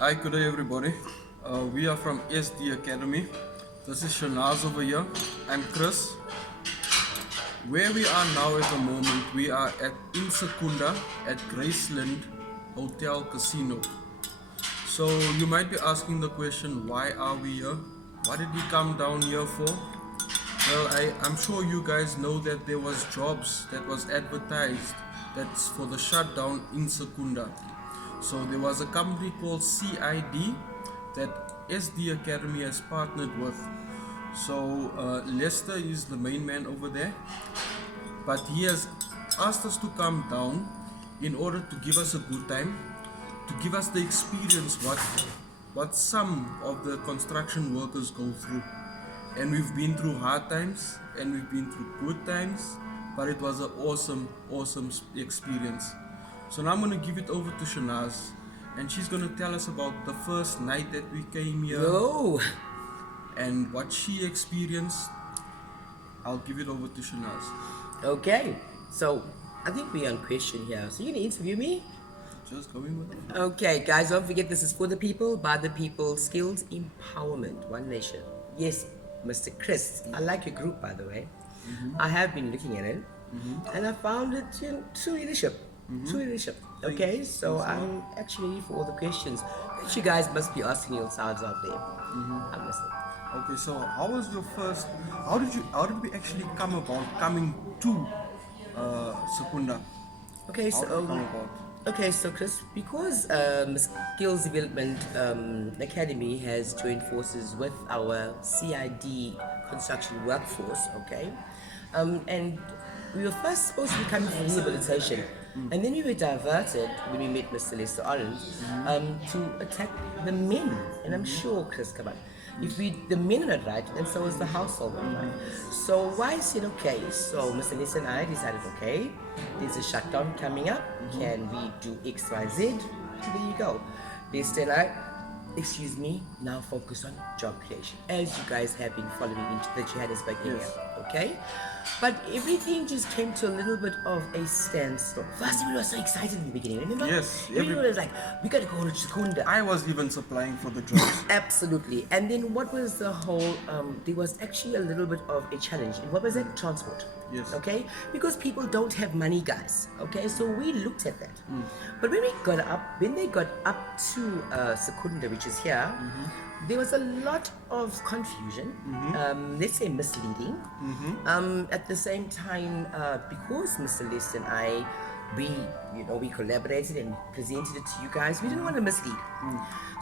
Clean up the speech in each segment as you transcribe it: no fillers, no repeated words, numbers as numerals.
Hi, good day everybody. We are from SD Academy. This is Shanaz over here. I'm Chris. Where we are now at the moment, we are at in Secunda at Graceland Hotel Casino. So you might be asking the question, why are we here? What did we come down here for? Well, I'm sure you guys know that there was jobs that was advertised that's for the shutdown in Secunda. So there was a company called CID that SD Academy has partnered with. So Lester is the main man over there, but he has asked us to come down in order to give us a good time, to give us the experience what some of the construction workers go through. And we've been through hard times and we've been through good times, but it was an awesome experience. So now I'm going to give it over to Shanaz, and she's going to tell us about the first night that we came here No. and what she experienced. I'll give it over to Shanaz. Okay. So I think we're on question here. So you're gonna interview me? Just going with it. Okay, guys, don't forget this is for the people, by the people, skills empowerment, one nation. Yes, Mr. Chris. I like your group, by the way. I have been looking at it, and I found it true leadership. True leadership. Okay, so I'm actually ready for all the questions that you guys must be asking yourselves out there. I'm listening. Okay, so how was your first? How did we actually come about coming to Secunda? Okay, How did so it come about? okay, so Chris, because Skills Development Academy has joined forces with our CID construction workforce, okay, and we were first supposed to be coming for rehabilitation, and then we were diverted when we met Mr. Lester Arrons to attack the men, and I'm sure, Chris, come on. If the men are not right, then so is the household not right. So why is it okay? So Mr. Lisa and I decided, okay, there's a shutdown coming up. Can we do X, Y, Z? So there you go. Lisa and I, excuse me, now focus on job creation. As you guys have been following into the jihadist back here, okay? But everything just came to a little bit of a standstill. First, we were so excited in the beginning, remember? Yes, Everyone was like, we gotta go to Secunda. I was even supplying for the jobs. Absolutely. And then what was the whole, there was actually a little bit of a challenge. And what was that? Transport. Yes. Okay? Because people don't have money, guys. Okay? So we looked at that. But when they got up to Secunda, which is here, there was a lot of confusion, let's say misleading. At the same time, because Mr. List and I, we collaborated and presented it to you guys. We didn't want to mislead.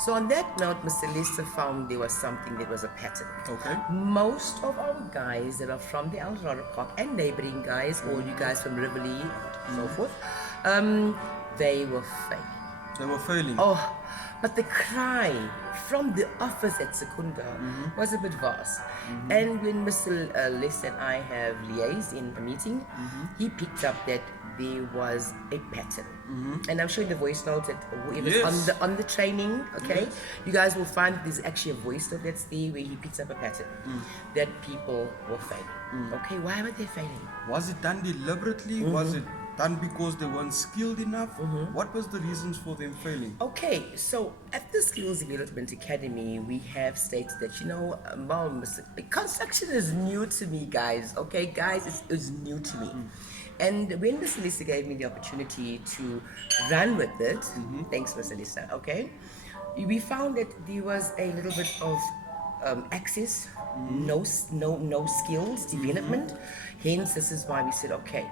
So on that note, Mr. Lester found there was something that was a pattern. Okay. Most of our guys that are from the Eldorado Park and neighboring guys, or you guys from Riverlea, so forth, they were fake. They were failing. Oh, but the cry from the office at Secunda was a bit vast. And when Mr. Les and I have liaised in a meeting, he picked up that there was a pattern. And I'm sure in the voice note that whoever's Yes. on the training, okay, you guys will find there's actually a voice note that's there where he picks up a pattern that people were failing. Okay, why were they failing? Was it done deliberately? Was it done because they weren't skilled enough? What was the reasons for them failing? Okay, so at the Skills Development Academy, we have stated that, construction is new to me, guys. Okay, guys, it's new to me. And when Mr. Lisa gave me the opportunity to run with it, thanks, Mr. Lisa, okay, we found that there was a little bit of access, no skills development. Hence, this is why we said, okay.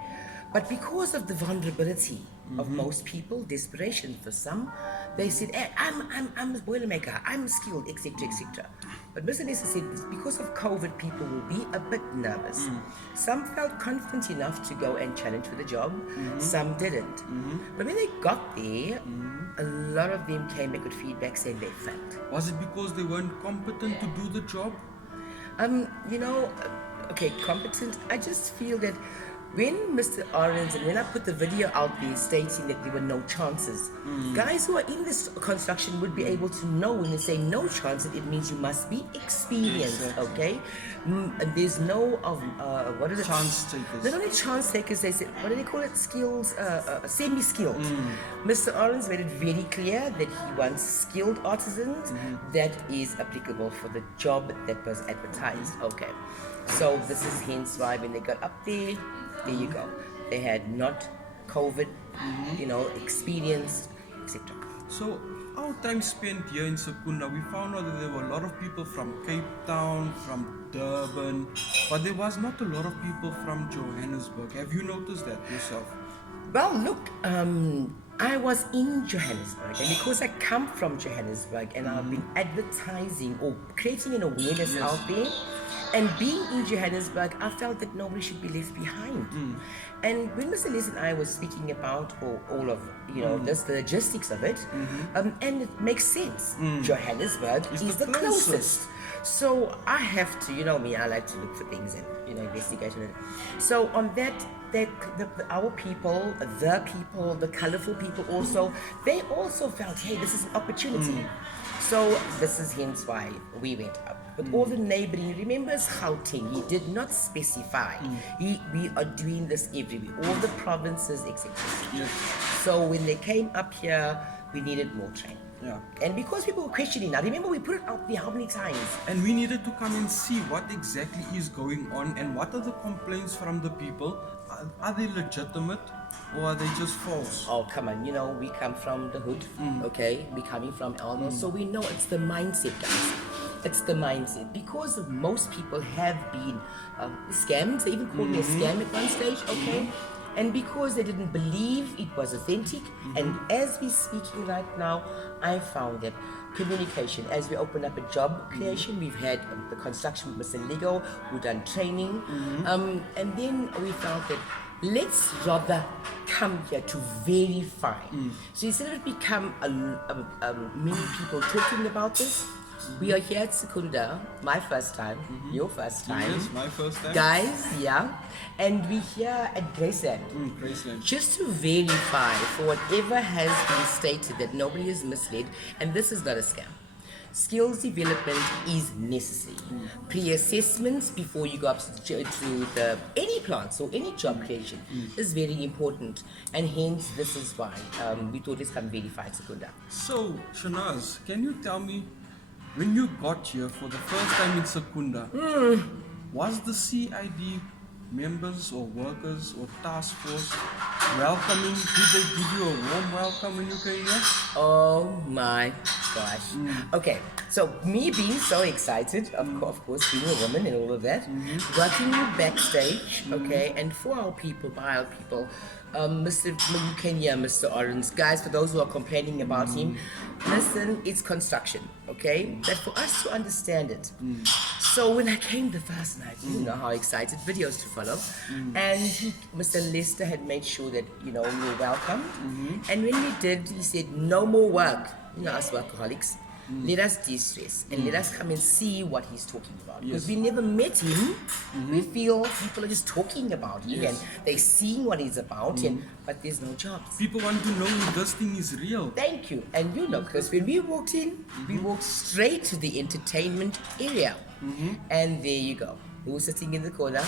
But because of the vulnerability of most people, desperation for some, they said, hey, I'm a boilermaker, I'm skilled, etc., etc. But Mr. Lisa said, because of COVID, people will be a bit nervous. Some felt confident enough to go and challenge for the job, some didn't. But when they got there, a lot of them came back with feedback saying they failed. Was it because they weren't competent to do the job? Okay, competent. I just feel that when Mr. Arrons and when I put the video out there stating that there were no chances, guys who are in this construction would be able to know when they say no chances, it means you must be experienced, Exactly. okay? And there's no what is it? Chance takers. Not only chance takers, they said, what do they call it? Skills, semi-skilled. Mr. Arrons made it very clear that he wants skilled artisans that is applicable for the job that was advertised. Okay. So this is hence why when they got up there you go. They had not COVID, experienced, etc. So our time spent here in Secunda, we found out that there were a lot of people from Cape Town, from Durban, but there was not a lot of people from Johannesburg. Have you noticed that yourself? Well, look, I was in Johannesburg, and because I come from Johannesburg and I've been advertising or creating an awareness Yes. out there, and being in Johannesburg, I felt that nobody should be left behind. And when Mr. Les and I were speaking about all of this, the logistics of it, and it makes sense. Johannesburg It's is the the closest. closest. So I have to, me, I like to look for things and investigate it. So on that, our people, the colorful people also, they also felt, hey, this is an opportunity. So this is hence why we went up. But all the neighboring, remember Gauteng, he did not specify. We are doing this everywhere, all the provinces, etc. Yes. So when they came up here, we needed more training. Yeah. And because people were questioning, now remember we put it out there how many times? And we needed to come and see what exactly is going on and what are the complaints from the people. Are they legitimate or are they just false? Oh, come on, we come from the hood, okay? We coming from Arrons, so we know it's the mindset, guys. It's the mindset. Because most people have been scammed, they even called me a scam at one stage, okay? And because they didn't believe it was authentic, and as we're speaking right now, I found that communication, as we open up a job creation, we've had the construction with Mr. Lego, we've done training, and then we found that let's rather come here to verify. So instead of it become many people talking about this, we are here at Secunda, my first time, your first time. Yes, my first time. Guys, yeah. And we're here at Graceland. Graceland. Just to verify for whatever has been stated that nobody is misled, and this is not a scam. Skills development is necessary. Pre-assessments before you go up to any plants or any job creation is very important, and hence this is why we thought let's come verify Secunda. So, Shanaz, can you tell me, when you got here for the first time in Secunda, was the CID members or workers or task force welcoming? Did they give you a warm welcome when you came here? Oh my gosh. Okay, so me being so excited, of course, being a woman and all of that, working backstage, okay, and for our people, by our people, Mr. Kenya, Mr. Arrons, guys, for those who are complaining about him, listen, it's construction, okay? But for us to understand it. So when I came the first night, you know how excited, videos to follow, and Mr. Lester had made sure that, we were welcome. And when we did, he said, no more work. Us workaholics. Let us de-stress and let us come and see what he's talking about. Because we never met him. We feel people are just talking about him and they're seeing what he's about, but there's no jobs. People want to know if this thing is real. Thank you. And because when we walked in, we walked straight to the entertainment area. And there you go. Who was sitting in the corner?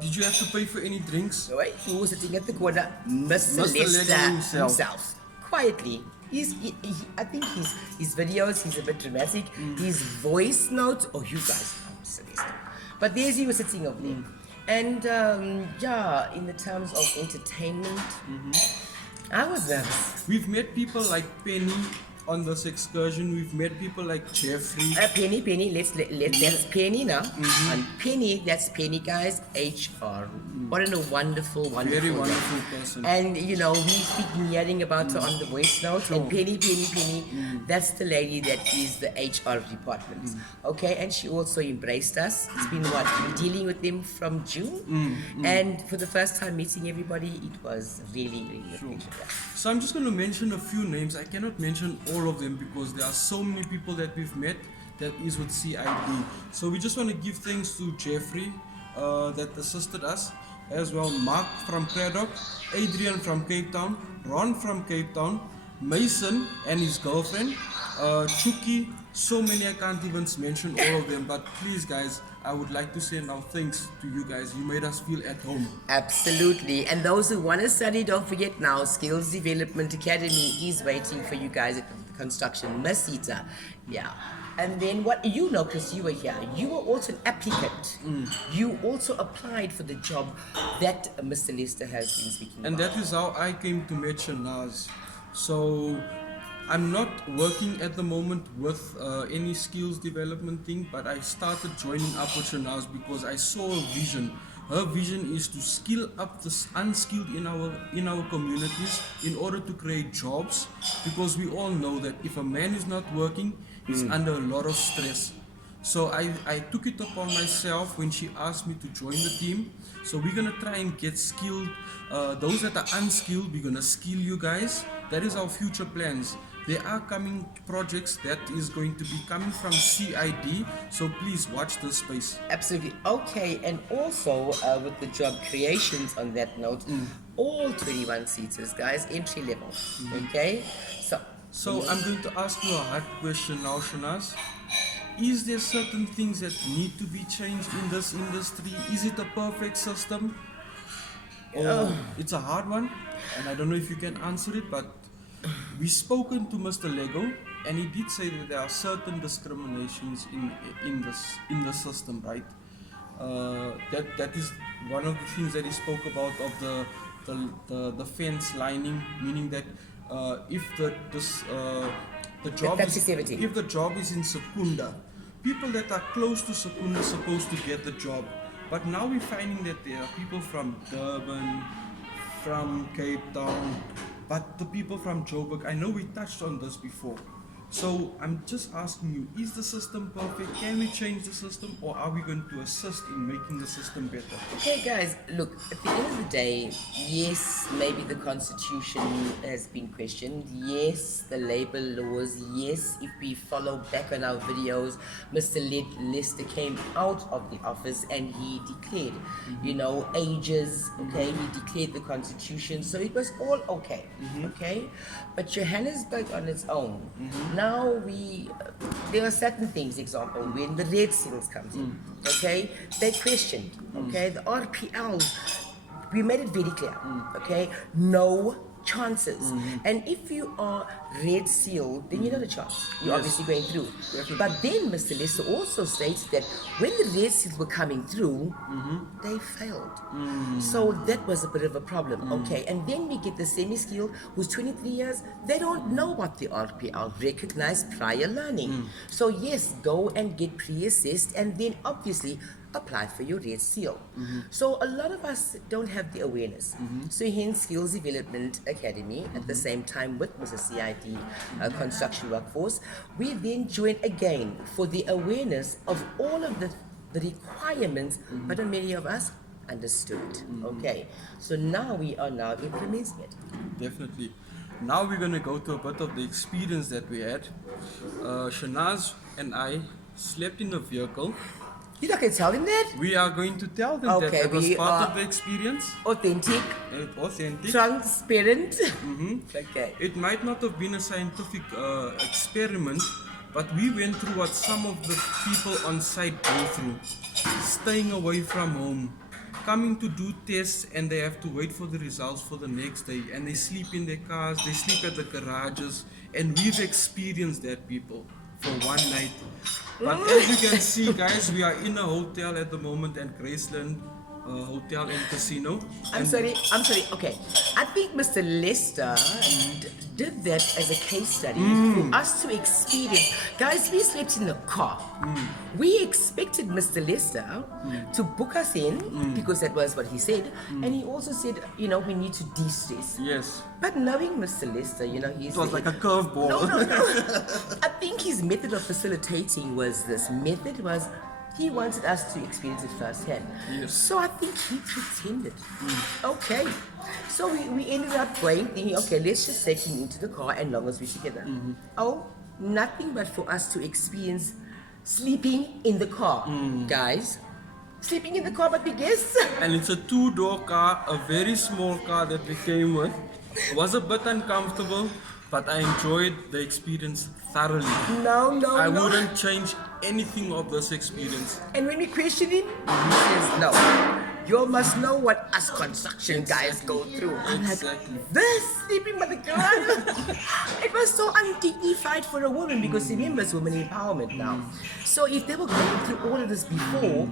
Did you have to pay for any drinks? Right? Who was sitting at the corner? Mr. Lester Lester himself. Quietly. I think his videos, he's a bit dramatic. His voice notes, you guys know Mr. Lester. But there's he was sitting over there. And in the terms of entertainment, I was nervous. We've met people like Penny on this excursion. We've met people like Jeffrey. Penny, let's that's Penny now. And Penny, that's Penny, guys. HR. What a wonderful Very girl. wonderful person. And we've been hearing about her on the voice note. And Penny, that's the lady that is the HR department. Okay, and she also embraced us. It's been we're dealing with them from June. And for the first time meeting everybody, it was really, really appreciated. So I'm just going to mention a few names. I cannot mention all of them because there are so many people that we've met that is with CID. So we just want to give thanks to Jeffrey that assisted us. as well Mark from Craddock, Adrian from Cape Town, Ron from Cape Town, Mason and his girlfriend, Chucky, so many I can't even mention all of them, but please guys, I would like to say now thanks to you guys. You made us feel at home. Absolutely. And those who want to study, don't forget now, Skills Development Academy is waiting for you guys at the construction Masita. Yeah. And then what you know, Chris, you were here. You were also an applicant. You also applied for the job that Mr. Lester has been speaking And about. that is how I came to meet Shanaz. So I'm not working at the moment with any skills development thing, but I started joining up with Shanaz because I saw a vision. Her vision is to skill up the unskilled in our communities in order to create jobs, because we all know that if a man is not working, he's under a lot of stress. So I took it upon myself when she asked me to join the team. So we're gonna try and get skilled, those that are unskilled, we're gonna skill you guys. That is our future plans. There are coming projects that is going to be coming from CID, so please watch this space. Absolutely. Okay, and also with the job creations on that note, all 21 seaters, guys, entry level. Okay? So I'm going to ask you a hard question now, Shanaz. Is there certain things that need to be changed in this industry? Is it a perfect system? Or it's a hard one, and I don't know if you can answer it, but we've spoken to Mr. Lego, and he did say that there are certain discriminations in the system, right? That is one of the things that he spoke about of the fence lining, meaning that if the job is, if the job is in Secunda, people that are close to Secunda are supposed to get the job. But now we're finding that there are people from Durban, from Cape Town, but the people from Joburg, I know we touched on this before. So I'm just asking you, is the system perfect? Can we change the system, or are we going to assist in making the system better? Okay, guys, look, at the end of the day, yes, maybe the constitution has been questioned. Yes, the labor laws. Yes, if we follow back on our videos, Mr. Lester came out of the office and he declared, ages, okay? He declared the constitution, so it was all okay, okay? But Johannesburg on its own, now there are certain things, example, when the red seals comes in, okay, they questioned, okay, the RPL, we made it very clear, okay, no chances. And if you are red sealed, then you're not a chance. You're obviously going through. But then Mr. Lester also states that when the red seals were coming through, they failed. So that was a bit of a problem. Okay, and then we get the semi-skilled who's 23 years, they don't know what the RPL, recognized prior learning. So yes, go and get pre-assessed and then obviously apply for your red seal. So a lot of us don't have the awareness. So hence Skills Development Academy at the same time with Mr. CID construction workforce, we then join again for the awareness of all of the requirements, but many of us understood. Okay, so now we are now implementing it. Definitely. Now we're going to go to a bit of the experience that we had. Shanaz and I slept in a vehicle. You're not going to tell them that? We are going to tell them that it was part of the experience. Authentic. Authentic. Transparent. Okay. It might not have been a scientific experiment, but we went through what some of the people on site go through. Staying away from home, coming to do tests, and they have to wait for the results for the next day, and they sleep in their cars, they sleep at the garages, and we've experienced that, people, for one night. But as you can see, guys, we are in a hotel at the moment at Graceland Hotel and Casino. I'm sorry. Okay, I think Mr. Lester did that as a case study for us to experience. Guys, we slept in the car. We expected Mr. Lester to book us in because that was what he said, and he also said, we need to de-stress. Yes. But knowing Mr. Lester, it was like a curveball. No. I think his method of facilitating was he wanted us to experience it firsthand. Yes. So I think he pretended. Okay. So we ended up going, thinking, okay, let's just take him into the car and long as we're together. Oh, nothing but for us to experience sleeping in the car. Guys, sleeping in the car but be guests. And it's a 2-door car, a very small car that we came with. It was a bit uncomfortable, but I enjoyed the experience thoroughly. No. I wouldn't change anything of this experience. And when we question him, he says no. You must know what us construction guys go through. I'm Exactly. like, this sleeping by the car. It was so undignified for a woman because remember, it's women empowerment now. So if they were going through all of this before,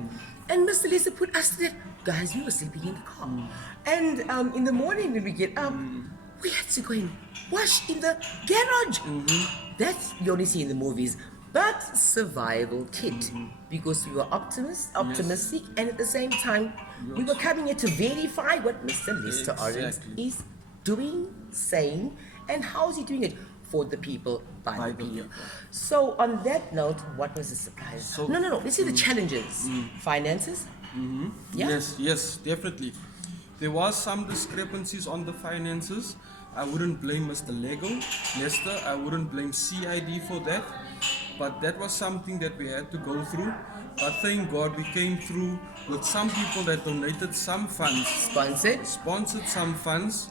and Mr. Lisa put us to that, guys, we were sleeping in the car. And in the morning when we get up, we had to go and wash in the garage. That's you only see in the movies. But survival kit, because we were optimistic, and at the same time, we were coming here to verify what Mr. Lester Arrons is doing, saying, and how is he doing it for the people, by the people. So on that note, what was the surprise? So, no. Let's see the challenges. Finances? Yeah? Yes, definitely. There was some discrepancies on the finances. I wouldn't blame Mr. Lester. I wouldn't blame CID for that. But that was something that we had to go through. But thank God we came through with some people that donated some funds. Sponsored some funds.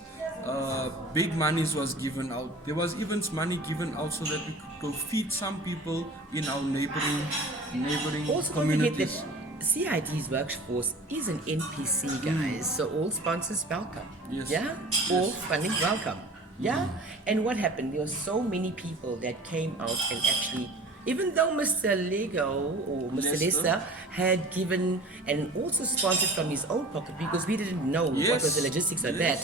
Big monies was given out. There was even money given out so that we could go feed some people in our neighboring Also, communities. Don't forget that CID's workforce is an NPC, guys. So all sponsors welcome. Yes. Yeah? All funding welcome. Yeah? And what happened? There were so many people that came out and actually, even though Mr. Lego or Mr. Lester had given and also sponsored from his own pocket because we didn't know what was the logistics of that,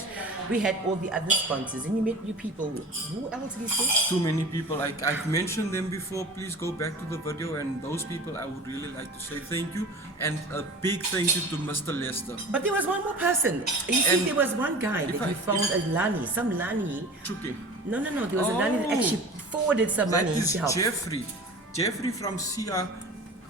we had all the other sponsors and you met new people. Who else did you say? Too many people. I've mentioned them before. Please go back to the video, and those people I would really like to say thank you, and a big thank you to Mr. Lester. But there was one more person. You see, there was one guy that we found a Lani, some Lani. Chuki. No. There was a Lani that actually forwarded some money That is to help. Jeffrey from CIA.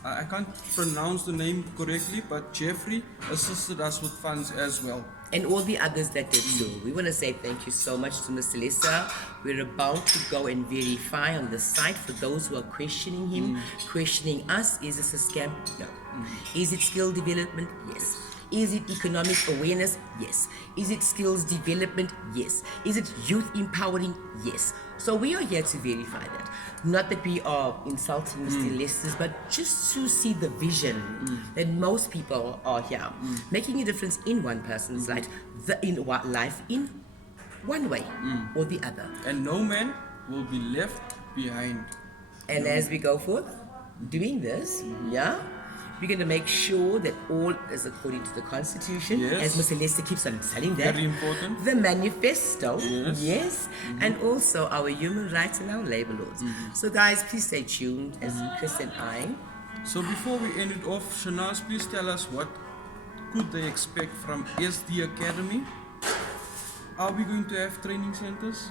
I can't pronounce the name correctly, but Jeffrey assisted us with funds as well. And all the others that did too. We want to say thank you so much to Mr. Lester. We're about to go and verify on the site for those who are questioning him, questioning us. Is this a scam? No. Is it skill development? Yes. Is it economic awareness? Yes. Is it skills development? Yes. Is it youth empowering? Yes. So we are here to verify that. Not that we are insulting Mr. Lester's, but just to see the vision that most people are here, making a difference in one person's life, in one way or the other. And no man will be left behind. And as we go forth, doing this, we're going to make sure that all is according to the Constitution, as Mr. Lester keeps on telling that. Very important. The manifesto, and also our human rights and our labor laws. So guys, please stay tuned as Chris and I. So before we end it off, Shanaz, please tell us what could they expect from SD Academy? Are we going to have training centers?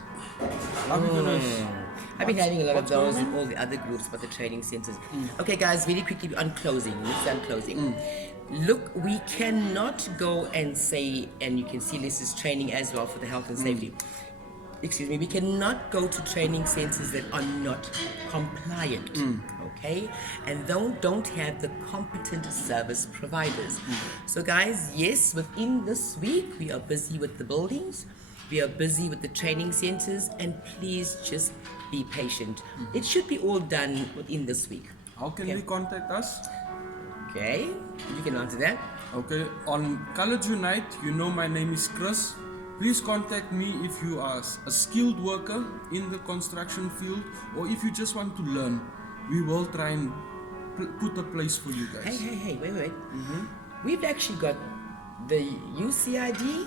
Are we going to... I've been having a lot of those in all the other groups, but the training centers. Okay, guys, very quickly on closing. Let's on closing. Look, we cannot go and say, and you can see this is training as well for the health and safety. Excuse me, we cannot go to training centers that are not compliant, okay? And don't have the competent service providers. So guys, yes, within this week, we are busy with the buildings. We are busy with the training centers, and please just be patient. It should be all done within this week. How can they contact us? Okay, you can answer that. Okay, on College Unite, you know my name is Chris. Please contact me if you are a skilled worker in the construction field, or if you just want to learn. We will try and put a place for you guys. Hey, wait. We've actually got the UCID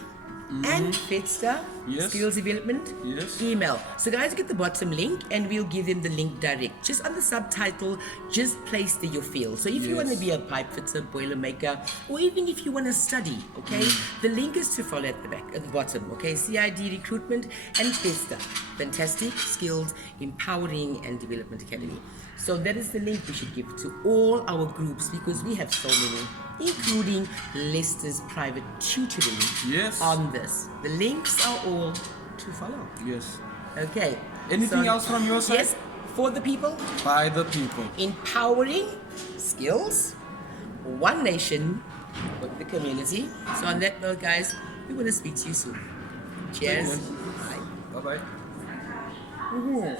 and FEDSTA skills development email. So guys, get the bottom link and we'll give them the link direct. Just on the subtitle, just place the your field. So if you want to be a pipe fitter, boiler maker, or even if you want to study, okay, the link is to follow at the bottom, okay? CID recruitment and FEDSTA, fantastic skills empowering and development academy. So that is the link we should give to all our groups, because we have so many, including Lester's private tutoring on this. The links are all to follow. Yes. Okay. Anything else from your side? Yes, for the people. By the people. Empowering skills. One nation, with the community. So on that note, guys, we want to speak to you soon. Cheers. Bye bye. Bye.